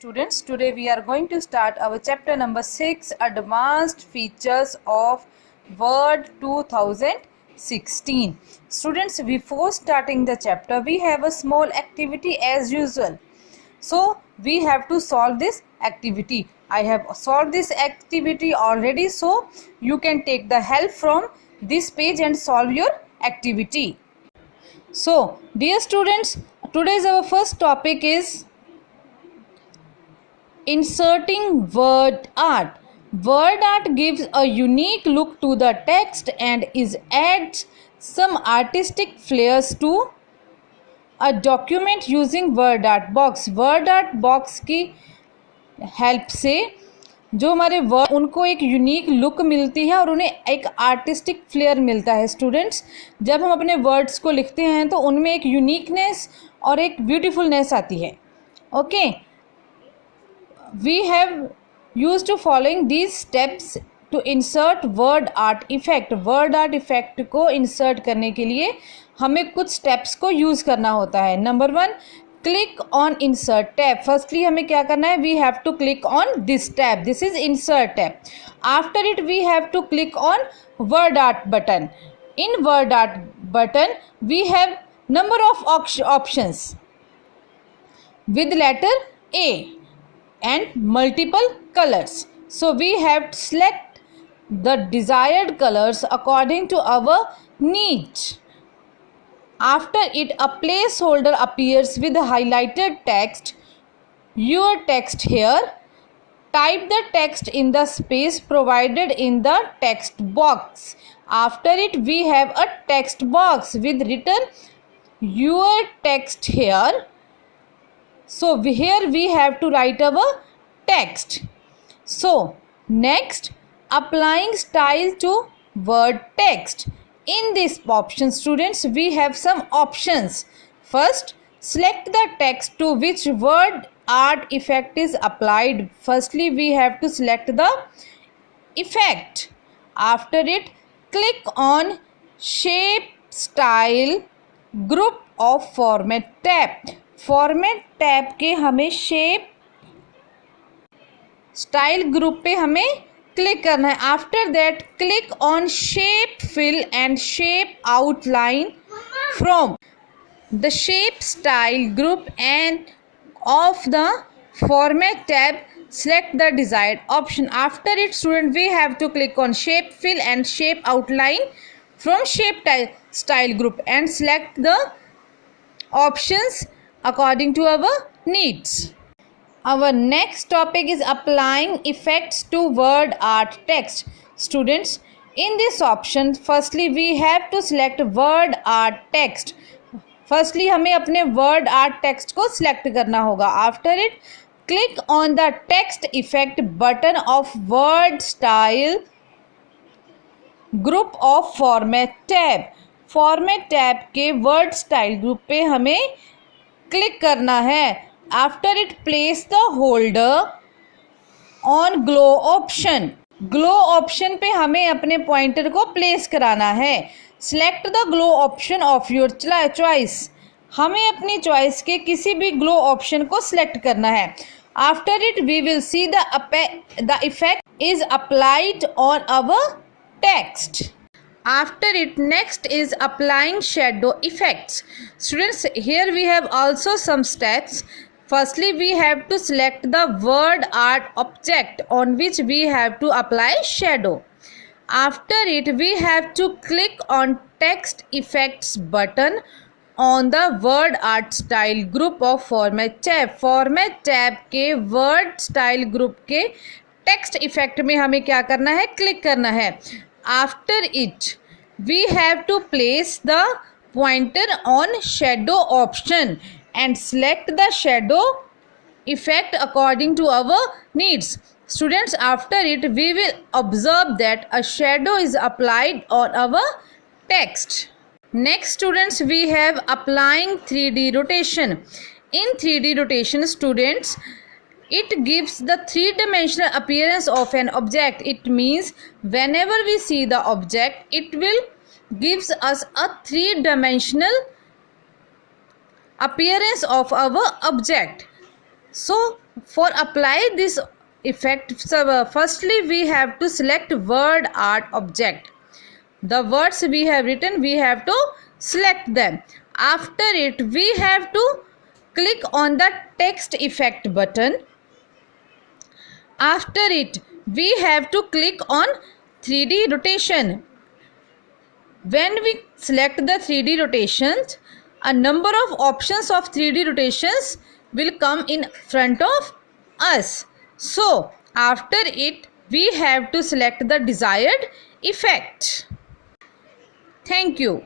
Students, today we are going to start our chapter number 6, Advanced Features of Word 2016. Students, before starting the chapter, we have a small activity as usual. So, we have to solve this activity. I have solved this activity already, so you can take the help from this page and solve your activity. So, dear students, today's our first topic is inserting word art. Word art gives a unique look to the text and adds some artistic flares to a document using word art box. Word art box की help से जो हमारे word उनको एक unique look मिलती है और उन्हें एक आर्टिस्टिक फ्लेयर मिलता है. स्टूडेंट्स, जब हम अपने वर्ड्स को लिखते हैं तो उनमें एक यूनिकनेस और एक ब्यूटीफुलनेस आती है. Okay, we have used to following these steps to insert word art effect. word art effect को insert करने के लिए हमें कुछ steps को use करना होता है. Number 1, click on insert tab. Firstly हमें क्या करना है? We have to click on this tab. This is insert tab. After it we have to click on word art button. In word art button we have number of options with letter A and multiple colors. So we have to select the desired colors according to our need. After it, a placeholder appears with highlighted text. Your text here. Type the text in the space provided in the text box. After it, we have a text box with written your text here. So here we have to write our text. So next, applying style to word text. In this option, students, we have some options. First, select the text to which word art effect is applied. Firstly, we have to select the effect. After it, click on shape, style, group of format tab. Format tab के हमें shape style group पे हमें click करना है. After that click on shape fill and shape outline from the shape style group and of the format tab. select the desired option. After it, student, we have to click on shape fill and shape outline from shape style group and select the options according to our needs. Our next topic is applying effects to word art text. Students, in this option, firstly we have to select word art text. Firstly हमें अपने word art text को select करना होगा. After it, click on the text effect button of word style group of format tab. format tab के word style group पे हमें click करना है. After it, place the holder on glow option. Glow option पे हमें अपने pointer को place कराना है. Select the glow option of your choice. हमें अपनी चॉइस के किसी भी ग्लो ऑप्शन को सिलेक्ट करना है. After it, we will see the effect is applied on our text. After it, next is applying shadow effects. Students, here we have also some steps. Firstly, we have to select the word art object on which we have to apply shadow. After it, we have to click on text effects button on the word art style group of format tab. format tab के word style group के text effect में हमें क्या करना है? Click करना है. After it, we have to place the pointer on shadow option and select the shadow effect according to our needs. Students, after it, we will observe that a shadow is applied on our text. Next, students, we have applying 3D rotation. In 3D rotation, students, it gives the three-dimensional appearance of an object. It means whenever we see the object, it will gives us a three-dimensional appearance of our object. So For apply this effect, firstly we have to select word art object. The words we have written, we have to select them. After it, we have to click on the text effect button. After it, we have to click on 3D rotation. When we select the 3D rotations, a number of options of 3D rotations will come in front of us. So, after it, we have to select the desired effect. Thank you.